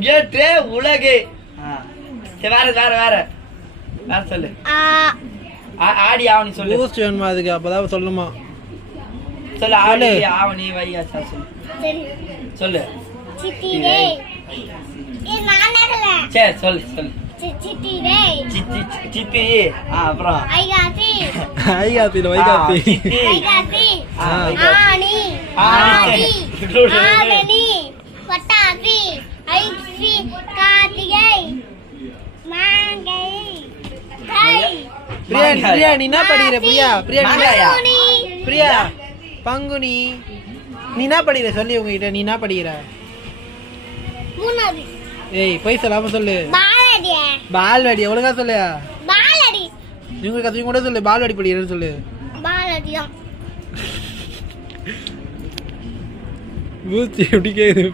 முயற்று உலகு. சரி வேற வேற வேற வேற சொல்லு. ஆடி ஆவணி சொல்லு. பூஸ்ட் வேணுமா அதுக்கு? அப்பதான் சொல்லுமா. சொல்லு ஆடி ஆவணி வைகாசி சொல்லு. சொல்லு. சித்திரை. சரி சொல்லு சொல்லு. சித்திரை. சித்தி. அப்புறம் வைகாசி. வைகாசி வைகாசி. வைகாசி. ஆனி. ஆடி. ஆவணி. பட்டாசி. ஐப்பசி. கார்த்திகை. மாங்கை. தை. பிரியா நீ என்ன படிக்கிற? பிரியா பிரியா பங்குனி நீ என்ன படிக்கிற? சொல்லி உங்ககிட்ட நீ என்ன படிக்கிற? மூணாவது. ஏய் போய் சொல்லாம சொல்லு. பால்வாடி ஒழுங்கா சொல்லு. பாலடி. இவங்க கதையும் கூட சொல்லு. பால்வாடி படிக்கிறேன்னு சொல்லு. பாலடி தான். பூச்சி எப்படி கேக்குது?